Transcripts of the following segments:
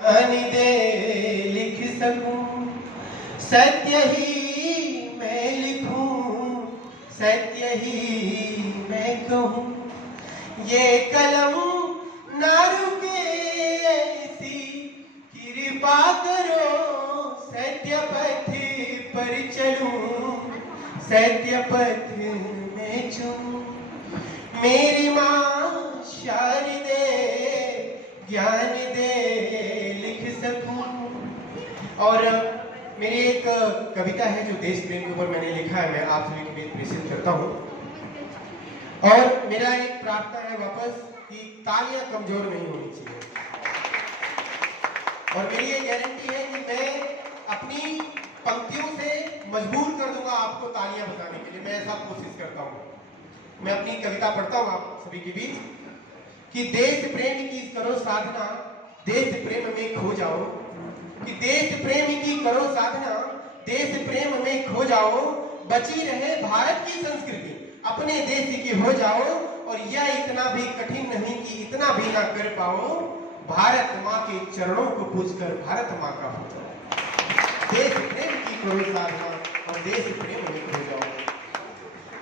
ज्ञान दे लिख सकूं, सत्य ही मैं लिखूं, सत्य ही मैं कहूं, ये कलम ना रुके ऐसी कृपा करो, सत्य पथ पर चलूं, सत्य पथ में चलूं। मेरी माँ शारदे ज्ञान दे लिख सकूं। और मेरी एक कविता है जो देश प्रेम के ऊपर मैंने लिखा है, मैं आप सभी के बीच प्रेषित करता हूँ। और मेरा एक प्रार्थना है वापस कि तालियां कमजोर नहीं होनी चाहिए। और मेरी ये गारंटी है कि मैं अपनी पंक्तियों से मजबूर कर दूंगा आपको तालियां बजाने के लिए। मैं ऐसा कोशिश करता हूँ। मैं अपनी कविता पढ़ता हूँ आप सभी के बीच कि देश प्रेम की करो साधना, देश प्रेम में खो जाओ, कि देश प्रेम की करो साधना, देश प्रेम में खो जाओ, बची रहे भारत की संस्कृति, अपने देश की हो जाओ। और यह इतना भी कठिन नहीं कि इतना भी ना कर पाओ, भारत माँ के चरणों को पूजकर भारत माँ का हो जाओ। देश प्रेम की करो साधना और देश प्रेम में खो जाओ।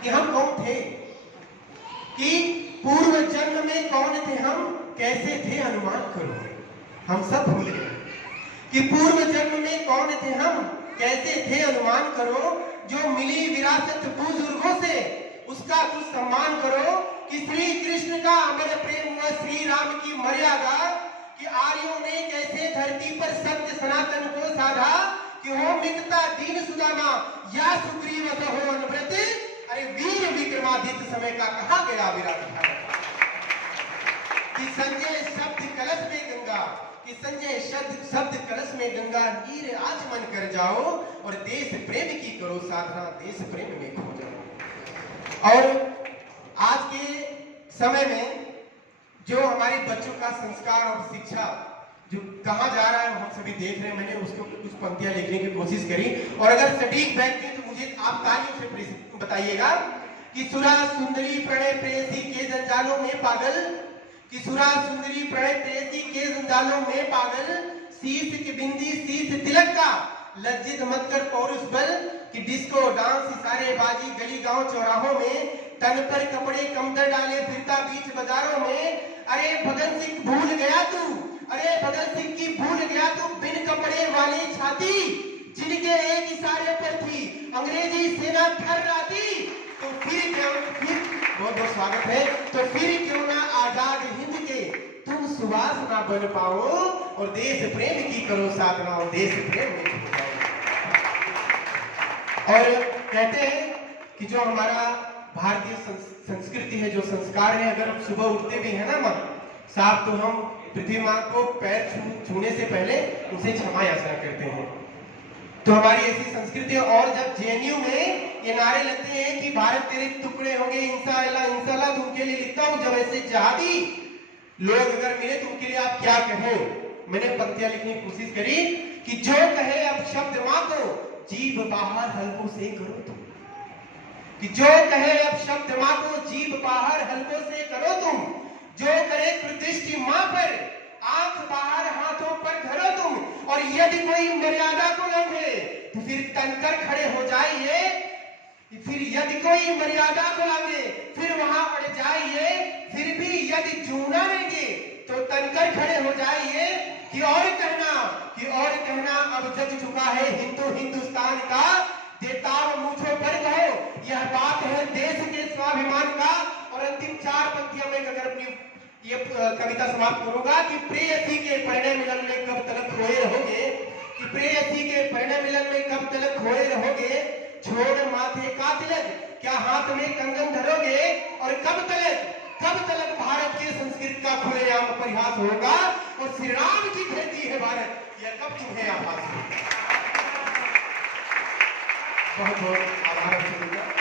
कि हम कौन थे, कि पूर्व जन्म में कौन थे हम, कैसे थे अनुमान करो, हम सब भूल गए। कि पूर्व जन्म में कौन थे हम, कैसे थे अनुमान करो, जो मिली विरासत बुजुर्गों से उसका कुछ सम्मान करो। कि श्री कृष्ण का अमर प्रेम व श्री राम की मर्यादा, कि आर्यों ने कैसे धरती पर सत्य सनातन को साधा, कि हो मित्रता दीन सुदामा या सुग्रीव हो अनुव्रत, अरे वीर विक्रमादित्य समय का कहा गया विराट भारत। कि संजय शब्द कलश में गंगा, कि संजय शब्द कलश में गंगा, नीर आचमन कर जाओ और देश प्रेम की करो साधना, देश प्रेम में खो जाओ। और आज के समय में जो हमारे बच्चों का संस्कार और शिक्षा जो कहाँ जा रहा है हम सभी देख रहे हैं। मैंने उसको कुछ पंक्तियां लिखने की कोशिश करी और अगर सटीक बैठ गई तो मुझे आप तालियों से बताइएगा। कि सुरा सुंदरी प्रणय प्रेयसी के जंजालों में पागल, कि सुरा सुंदरी प्रणय प्रेयसी के जंजालों में पागल, शीश की बिंदी शीश तिलक का लज्जित मत कर पौरुष बल, कि डिस्को डांस सारे बाजी गली गांव चौराहों में, तन पर कपड़े कमतर डाले फिरता बीच बाजारों में। अरे भगत सिंह भूल गया तू, अरे भगत सिंह की भूल गया तू, बिन कपड़े वाली छाती, जिनके एक इशारे पर थी अंग्रेजी सेना थर्राती। तो फिर क्यों, फिर बहुत बहुत स्वागत है। तो फिर क्यों ना आजाद हिंद के तुम सुभाष ना बन पाओ और देश प्रेम की करो साधना और देश प्रेम में खो जाओ। और कहते हैं कि जो हमारा भारतीय संस्कृति है, जो संस्कार है, अगर हम सुबह उठते भी है ना माँ साहब, तो हम पृथ्वी माँ को पैर छूने से पहले उनसे क्षमा याचना करते हैं। तो हमारी ऐसी संस्कृति है। और जब जेएनयू में ये नारे लगते हैं कि भारत तेरे टुकड़े होंगे इंशाअल्लाह इंशाअल्लाह, तो उनके लिए लिखता हूँ जब ऐसे जहादी लोग अगर मिले तो उनके लिए आप क्या कहें। मैंने पंक्तियां लिखने की कोशिश करी कि जो कहे अब शब्द माँ को जीभ बाहर हल्कों से करो तुम, कि जो कहे अब शब्द माँ को जीभ बाहर हल्कों से करो तुम, जो करे कृदृष्टि माँ पर आंख बाहर हाथों पर धरो तुम, और यदि कोई मर्यादा को लंघे तो फिर तनकर खड़े हो जाइए, फिर यदि कोई मर्यादा को लंघे फिर वहां अड़ जाइए, फिर भी यदि जूना रहेंगे तो तनकर खड़े हो जाइए। कि और कहना अब जग चुका है हिंदू हिंदुस्तान का, देताव मूछों पर कहो यह बात है देश के स्वाभिमान का। और अंतिम चार पंक्तियां में अगर अपनी ये कविता समाप्त करूंगा कि प्रेयसी के परिणय मिलन में कब तलक खोए रहोगे, कि प्रेयसी के परिणय मिलन में कब तलक खोए रहोगे, छोड़ माथे का तिलक क्या हाथ में कंगन धरोगे, और कब तलक भारत के संस्कृति का खुलेआम परिहास होगा, और श्री राम की धरती है भारत, यह कब तुम्हें आभास होगा। बहुत बहुत आभार।